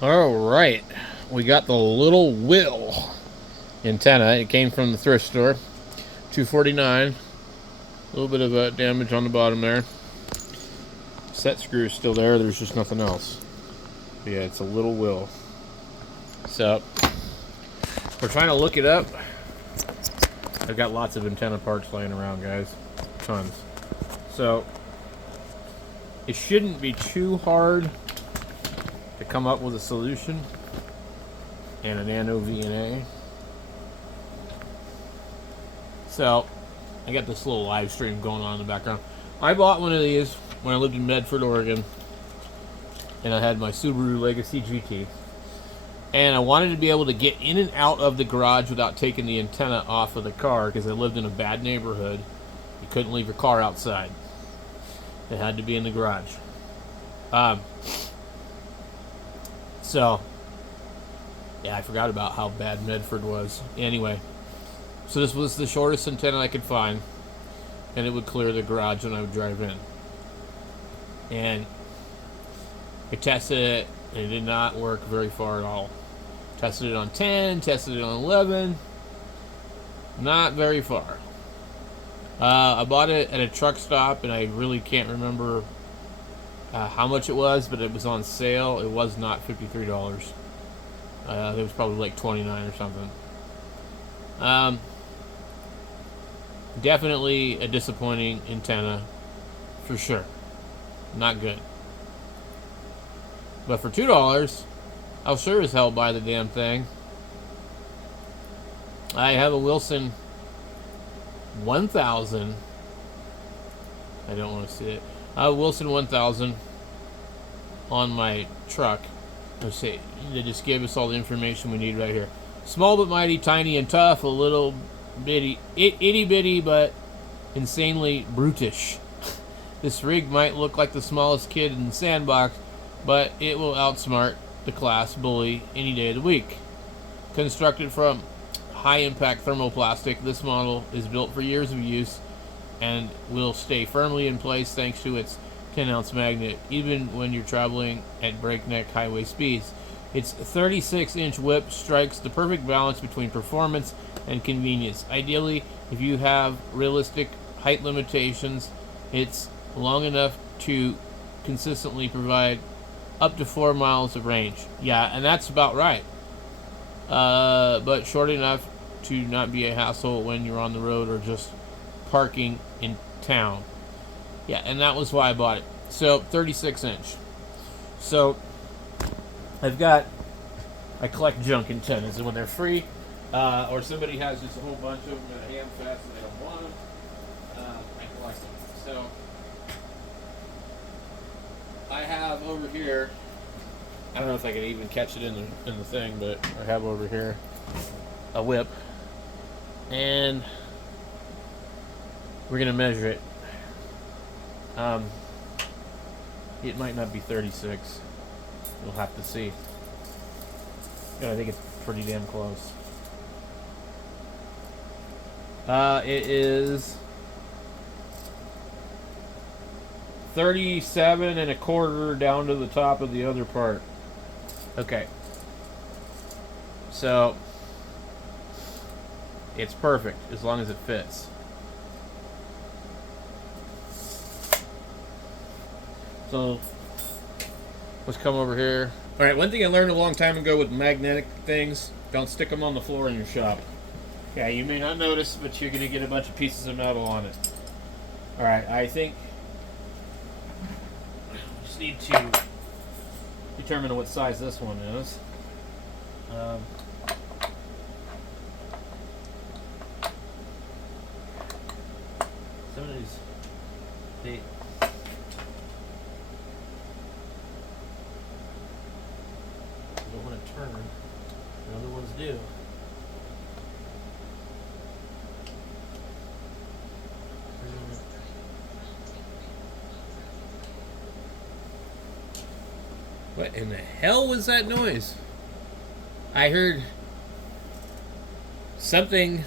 All right, we got the Little Will antenna. It came from the thrift store. $2.49. A little bit of damage on the bottom there. Set screw is still there. There's just nothing else. But yeah, it's a Little Will. So we're trying to look it up. I've got lots of antenna parts laying around, guys. Tons. So it shouldn't be too hard to come up with a solution and a nano VNA. So I got this little live stream going on in the background. I bought one of these when I lived in Medford, Oregon, and I had my Subaru Legacy GT. And I wanted to be able to get in and out of the garage without taking the antenna off of the car because I lived in a bad neighborhood. You couldn't leave your car outside. It had to be in the garage. So, yeah, I forgot about how bad Medford was. Anyway, so this was the shortest antenna I could find, and it would clear the garage when I would drive in. And I tested it, and it did not work very far at all. Tested it on 10, tested it on 11, not very far. I bought it at a truck stop, and I really can't remember how much it was, but it was on sale. It was not $53. It was probably like $29 or something. Definitely a disappointing antenna, for sure. Not good. But for $2, I'll sure as hell buy the damn thing. I have a Wilson 1000. I don't want to see it. I have a Wilson 1000 on my truck. Let's see. They just gave us all the information we need right here. Small but mighty, tiny and tough, a little bitty, itty bitty, but insanely brutish. This rig might look like the smallest kid in the sandbox, but it will outsmart the class bully any day of the week. Constructed from high-impact thermoplastic, this model is built for years of use and will stay firmly in place thanks to its 10-ounce magnet, even when you're traveling at breakneck highway speeds. Its 36-inch whip strikes the perfect balance between performance and convenience. Ideally, if you have realistic height limitations, it's long enough to consistently provide up to 4 miles of range. Yeah, and that's about right. But short enough to not be a hassle when you're on the road or just parking in town. Yeah, and that was why I bought it. So 36 inch. So I collect junk antennas, and when they're free, or somebody has just a whole bunch of them at Hamfest and they don't want them, I collect them. So I have over here. I don't know if I can even catch it in the thing, but I have over here a whip, and we're gonna measure it. It might not be 36. We'll have to see. I think it's pretty damn close. It is 37 and a quarter down to the top of the other part. Okay. So it's perfect as long as it fits. So let's come over here. All right, one thing I learned a long time ago with magnetic things, don't stick them on the floor in your shop. Yeah, you may not notice, but you're going to get a bunch of pieces of metal on it. All right, I think we just need to determine what size this one is. Some of these, they don't want to turn, the other ones do. What in the hell was that noise? I heard something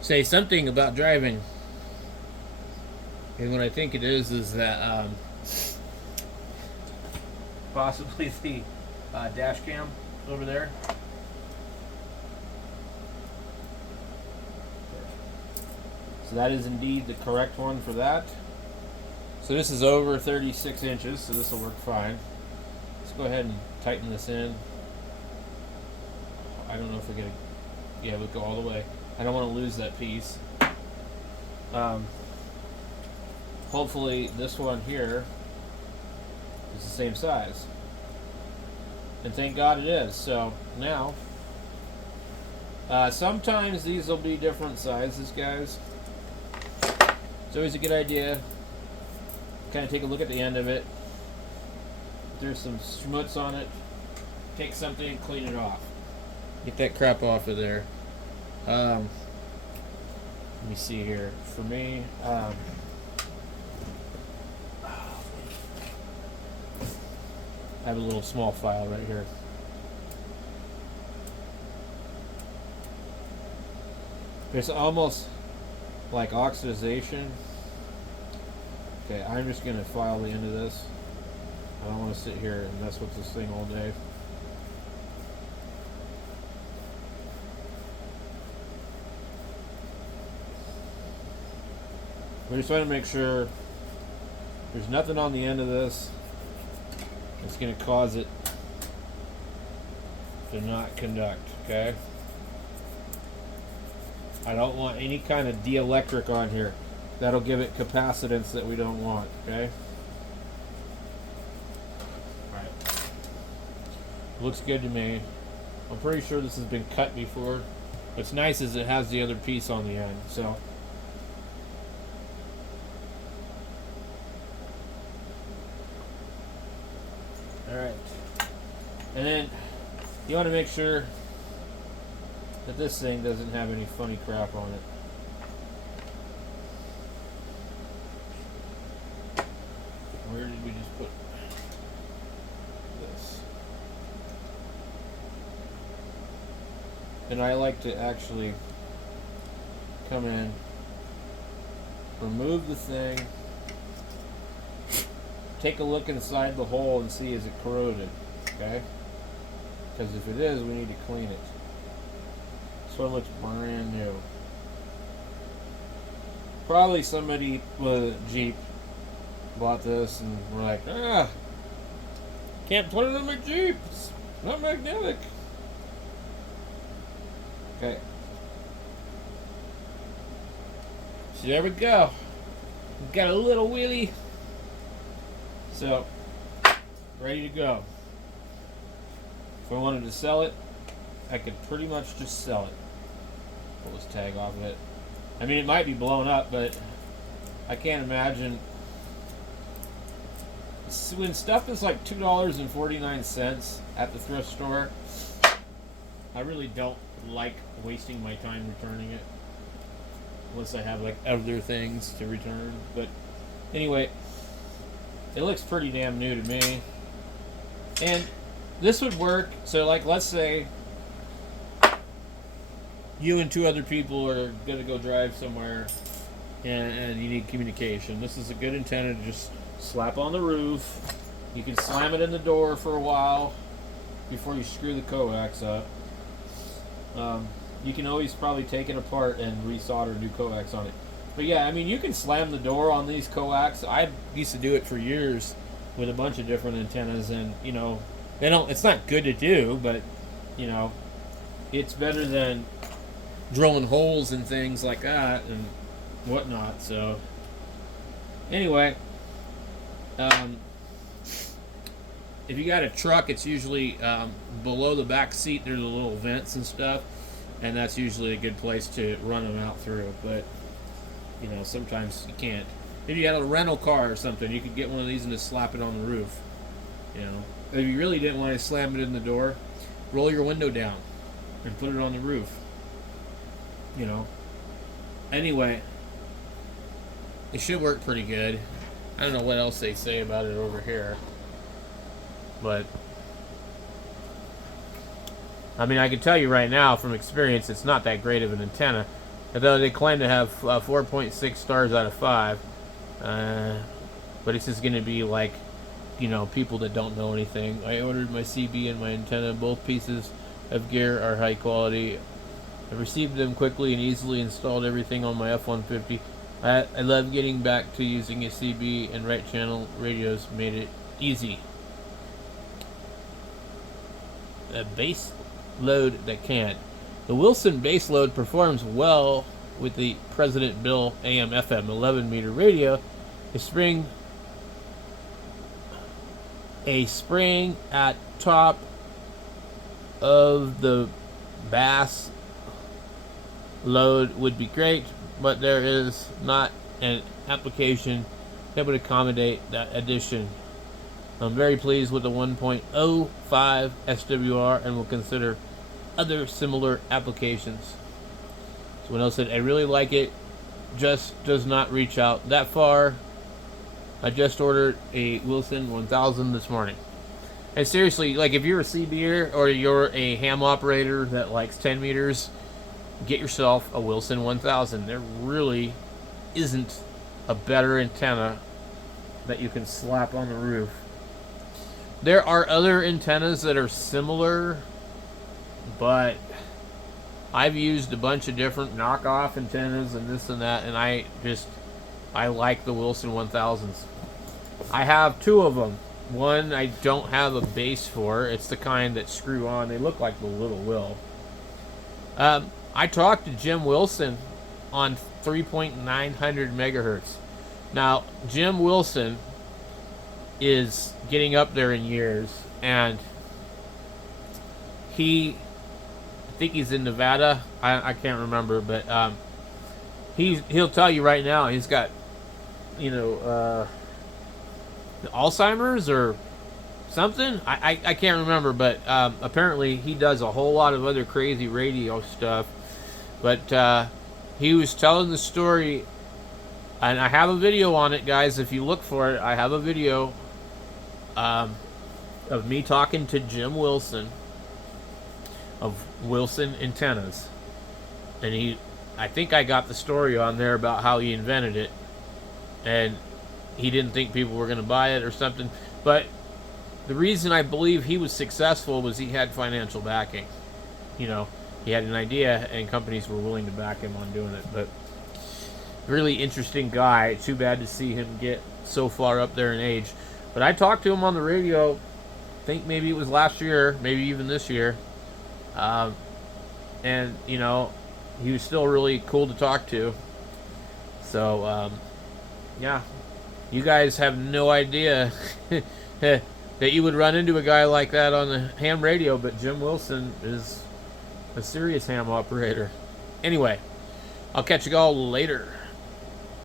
say something about driving. And what I think it is that possibly dash cam over there. So that is indeed the correct one for that. So this is over 36 inches, so this will work fine. Let's go ahead and tighten this in. I don't know if we're gonna, yeah, we'll go all the way. I don't want to lose that piece. Hopefully this one here is the same size. And thank God it is. So now, sometimes these will be different sizes, guys. It's always a good idea. Kind of take a look at the end of it. If there's some schmutz on it, take something and clean it off. Get that crap off of there. Let me see here. For me, I have a little small file right here. There's almost like oxidization. Okay, I'm just going to file the end of this. I don't want to sit here and mess with this thing all day. We just want to make sure there's nothing on the end of this that's going to cause it to not conduct, okay? I don't want any kind of dielectric on here. That'll give it capacitance that we don't want, okay? Alright. Looks good to me. I'm pretty sure this has been cut before. What's nice is it has the other piece on the end, so. Alright. And then you want to make sure that this thing doesn't have any funny crap on it. Where did we just put this? And I like to actually come in, remove the thing, take a look inside the hole and see is it corroded, okay? Because if it is, we need to clean it. This one looks brand new. Probably somebody with a Jeep bought this and we're like, can't put it in my Jeep. It's not magnetic. Okay. So there we go. We've got a little wheelie. So, ready to go. If I wanted to sell it, I could pretty much just sell it. Pull this tag off of it. I mean, it might be blown up, but I can't imagine. When stuff is like $2.49 at the thrift store, I really don't like wasting my time returning it. Unless I have like other things to return. But anyway, it looks pretty damn new to me. And this would work. So like, let's say you and two other people are going to go drive somewhere and you need communication. This is a good antenna to just slap on the roof. You can slam it in the door for a while before you screw the coax up. You can always probably take it apart and resolder new coax on it. But yeah, I mean, you can slam the door on these coax. I used to do it for years with a bunch of different antennas, and you know, they don't. It's not good to do, but you know, it's better than drilling holes and things like that and whatnot. So anyway, if you got a truck, it's usually below the back seat. There's the little vents and stuff, and that's usually a good place to run them out through. But you know, sometimes you can't. If you had a rental car or something, you could get one of these and just slap it on the roof. You know, if you really didn't want to slam it in the door, roll your window down and put it on the roof. You know. Anyway, it should work pretty good. I don't know what else they say about it over here, but I mean, I can tell you right now from experience, it's not that great of an antenna. Although they claim to have 4.6 stars out of 5, but this is going to be like people that don't know anything. I ordered my CB and my antenna. Both pieces of gear are high quality. I received them quickly and easily installed everything on my F-150. I love getting back to using a CB, and right channel radios made it easy. A base load that can't. The Wilson base load performs well with the President Bill AM/FM 11 meter radio. A spring at top of the bass load would be great, but there is not an application that would accommodate that addition. I'm very pleased with the 1.05 SWR and will consider other similar applications. Someone else said, I really like it, just does not reach out that far. I just ordered a Wilson 1000 this morning. And seriously, like if you're a CBer or you're a ham operator that likes 10 meters, get yourself a Wilson 1000. There really isn't a better antenna that you can slap on the roof. There are other antennas that are similar, but I've used a bunch of different knockoff antennas and this and that, and I like the Wilson 1000s. I have two of them. One I don't have a base for. It's the kind that screw on. They look like the Little Will. I talked to Jim Wilson on 3.900 megahertz. Now, Jim Wilson is getting up there in years, and I think he's in Nevada. I can't remember, but he'll tell you right now he's got Alzheimer's or something. I can't remember, but apparently he does a whole lot of other crazy radio stuff. But he was telling the story, and I have a video on it, guys. If you look for it, I have a video of me talking to Jim Wilson of Wilson Antennas, and I think I got the story on there about how he invented it, and he didn't think people were going to buy it or something. But the reason I believe he was successful was he had financial backing. He had an idea, and companies were willing to back him on doing it. But really interesting guy. Too bad to see him get so far up there in age. But I talked to him on the radio, I think maybe it was last year, maybe even this year. And, he was still really cool to talk to. So, yeah. You guys have no idea that you would run into a guy like that on the ham radio, but Jim Wilson is a serious ham operator. Anyway, I'll catch you all later.